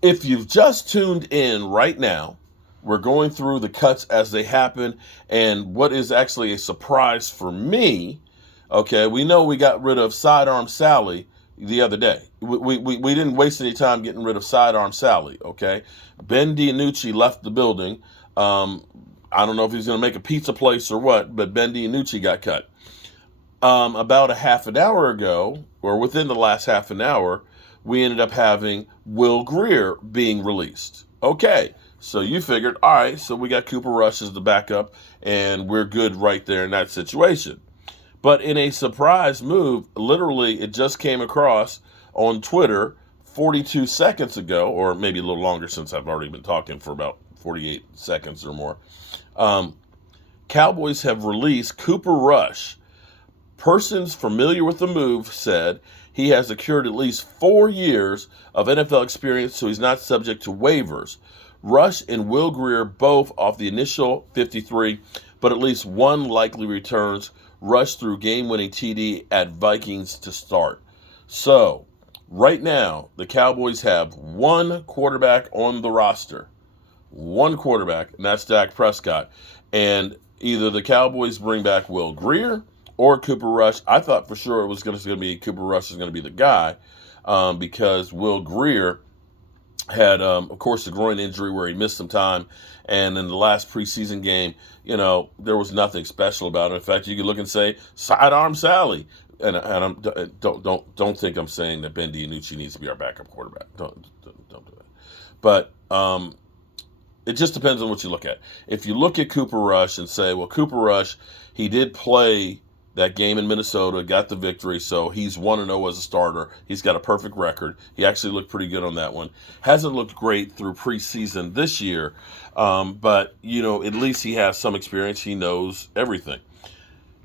If you've just tuned in right now, we're going through the cuts as they happen, and what is actually a surprise for me. Okay, we know we got rid of Sidearm Sally the other day. We didn't waste any time getting rid of Sidearm Sally. Okay, Ben DiNucci left the building. I don't know if he's going to make a pizza place or what, but Ben DiNucci got cut. About a half an hour ago, or within the last half an hour, we ended up having Will Grier being released. Okay, so you figured, all right, so we got Cooper Rush as the backup, and we're good right there in that situation. But in a surprise move, literally, it just came across on Twitter 42 seconds ago, or maybe a little longer since I've already been talking for about 48 seconds or more. Um, Cowboys have released Cooper Rush. Persons familiar with the move said he has secured at least 4 years of NFL experience, so he's not subject to waivers. Rush and Will Grier both off the initial 53, but at least one likely returns. Rush threw game-winning TD at Vikings to start. So, right now, the Cowboys have one quarterback on the roster. One quarterback, and that's Dak Prescott. And either the Cowboys bring back Will Grier or Cooper Rush. I thought for sure it was going to be Cooper Rush is going to be the guy because Will Grier had, of course, a groin injury where he missed some time. And in the last preseason game, there was nothing special about it. In fact, you could look and say, sidearm Sally. And don't think I'm saying that Ben DiNucci needs to be our backup quarterback. Don't do that. But it just depends on what you look at. If you look at Cooper Rush and say, well, Cooper Rush, he did play that game in Minnesota, got the victory, so he's 1-0 as a starter. He's got a perfect record. He actually looked pretty good on that one. Hasn't looked great through preseason this year, but, at least he has some experience. He knows everything.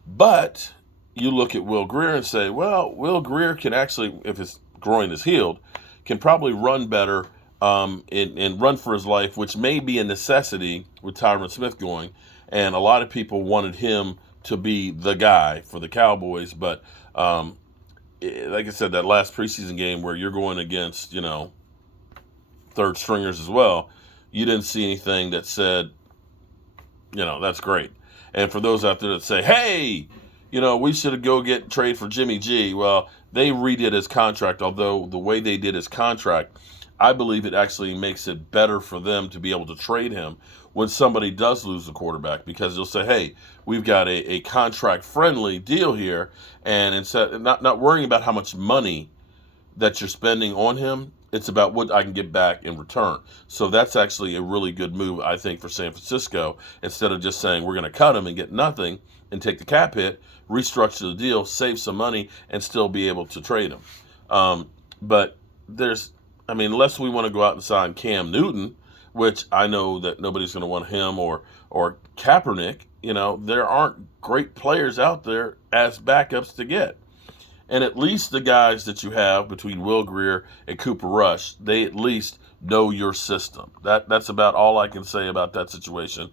But you look at Will Grier and say, well, Will Grier can actually, if his groin is healed, can probably run better and run for his life, which may be a necessity with Tyron Smith going. And a lot of people wanted him to be the guy for the Cowboys. But like I said, that last preseason game where you're going against, third stringers as well, you didn't see anything that said, that's great. And for those out there that say, hey, we should go trade for Jimmy G. Well, they redid his contract, although the way they did his contract, I believe it actually makes it better for them to be able to trade him when somebody does lose the quarterback, because they'll say, hey, we've got a contract-friendly deal here, and instead not worrying about how much money that you're spending on him, it's about what I can get back in return. So that's actually a really good move, I think, for San Francisco. Instead of just saying we're going to cut him and get nothing and take the cap hit, restructure the deal, save some money, and still be able to trade him. But unless we want to go out and sign Cam Newton, which I know that nobody's going to want him, or Kaepernick, there aren't great players out there as backups to get. And at least the guys that you have between Will Grier and Cooper Rush, they at least know your system. That's about all I can say about that situation.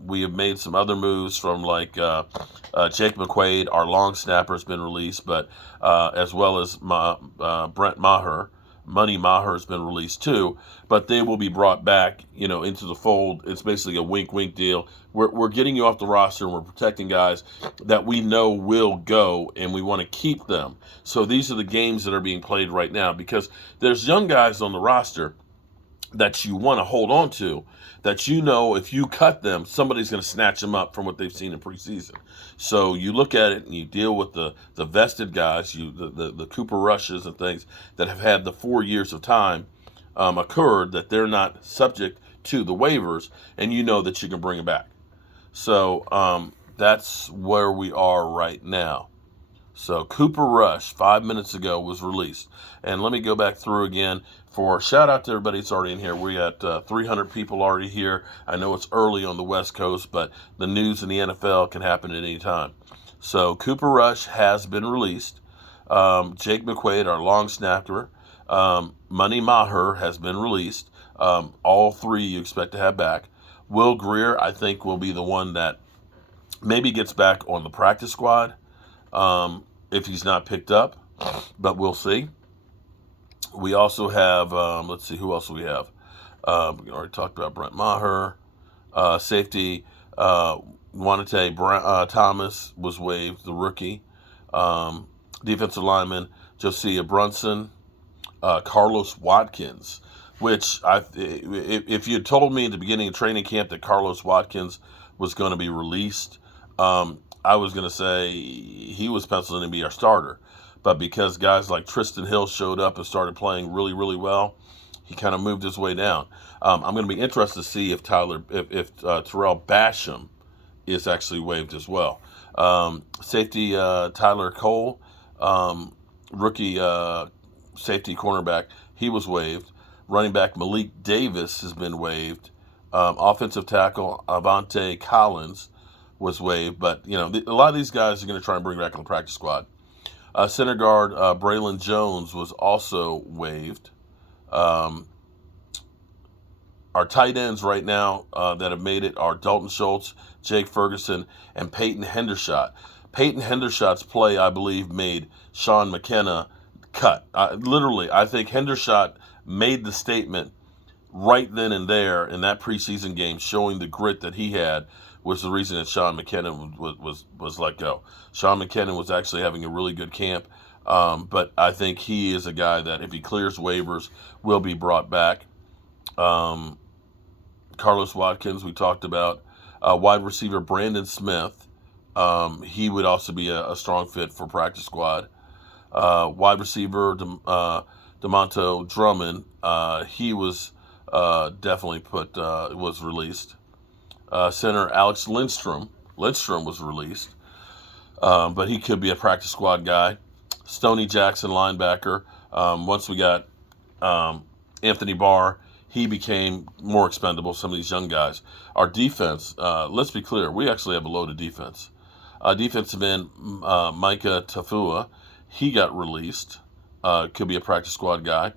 We have made some other moves from Jake McQuaid, our long snapper, has been released, but as well as Brent Maher. Money Maher has been released too, but they will be brought back, into the fold. It's basically a wink-wink deal. We're getting you off the roster, and we're protecting guys that we know will go, and we want to keep them. So these are the games that are being played right now, because there's young guys on the roster that you want to hold on to, that if you cut them, somebody's going to snatch them up from what they've seen in preseason. So you look at it and you deal with the vested guys, the Cooper Rushes and things that have had the 4 years of time occurred, that they're not subject to the waivers, and that you can bring them back. So that's where we are right now. So Cooper Rush, 5 minutes ago, was released. And let me go back through again for shout out to everybody that's already in here. We got 300 people already here. I know it's early on the West Coast, but the news in the NFL can happen at any time. So Cooper Rush has been released. Jake McQuaid, our long snapper. Money Maher has been released. All three you expect to have back. Will Grier, I think, will be the one that maybe gets back on the practice squad if he's not picked up, but we'll see. We also have, let's see, who else do we have? We already talked about Brent Maher. Safety, Juanite Thomas was waived, the rookie. Um, Defensive lineman, Josiah Brunson. Carlos Watkins, which if you had told me at the beginning of training camp that Carlos Watkins was going to be released, I was going to say he was penciled in to be our starter. But because guys like Tristan Hill showed up and started playing really, really well, he kind of moved his way down. I'm going to be interested to see if Terrell Basham is actually waived as well. Safety Tyler Cole, rookie safety cornerback, he was waived. Running back Malik Davis has been waived. Offensive tackle Avante Collins was waived, but a lot of these guys are going to try and bring back on the practice squad. Center guard Braylon Jones was also waived. Um, our tight ends right now that have made it are Dalton Schultz, Jake Ferguson, and Peyton Hendershot. Peyton Hendershot's play, I believe, made Sean McKenna cut. Literally, I think Hendershot made the statement right then and there in that preseason game, showing the grit that he had, was the reason that Sean McKenna was let go. Sean McKenna was actually having a really good camp, but I think he is a guy that, if he clears waivers, will be brought back. Carlos Watkins, we talked about. Wide receiver Brandon Smith, he would also be a strong fit for practice squad. Wide receiver DeMonto Drummond, he was definitely was released. Center Alex Lindstrom was released, but he could be a practice squad guy. Stoney Jackson, linebacker. Once we got Anthony Barr, he became more expendable. Some of these young guys. Our defense, let's be clear, we actually have a loaded defense. Defensive end Micah Tafua, he got released. Could be a practice squad guy.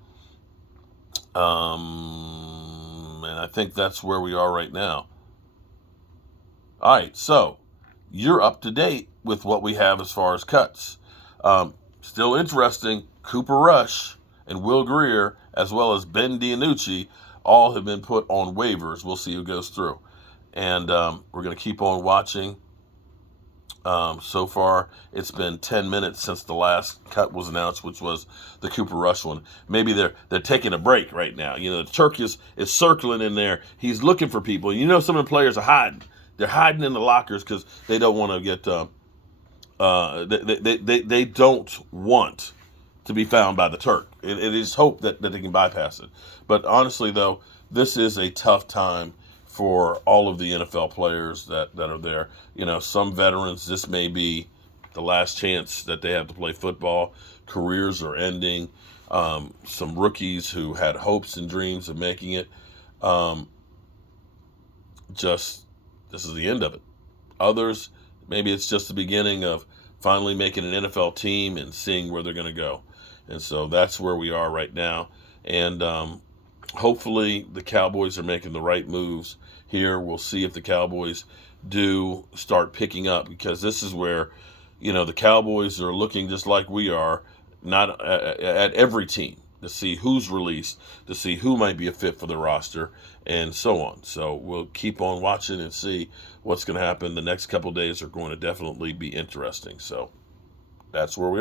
And I think that's where we are right now. All right, so you're up to date with what we have as far as cuts. Still interesting, Cooper Rush and Will Grier, as well as Ben DiNucci, all have been put on waivers. We'll see who goes through. And we're going to keep on watching. So far, it's been 10 minutes since the last cut was announced, which was the Cooper Rush one. Maybe they're taking a break right now. The Turk is circling in there. He's looking for people. Some of the players are hiding. They're hiding in the lockers because they don't want to get. They don't want to be found by the Turk. It is hope that they can bypass it. But honestly, though, this is a tough time for all of the NFL players that are there. Some veterans, this may be the last chance that they have to play football. Careers are ending. Some rookies who had hopes and dreams of making it, this is the end of it. Others, maybe it's just the beginning of finally making an NFL team and seeing where they're going to go. And so that's where we are right now. And hopefully the Cowboys are making the right moves here. We'll see if the Cowboys do start picking up, because this is where, the Cowboys are looking just like we are, not at every team, to see who's released, to see who might be a fit for the roster, and so on. So we'll keep on watching and see what's going to happen. The next couple of days are going to definitely be interesting. So that's where we are.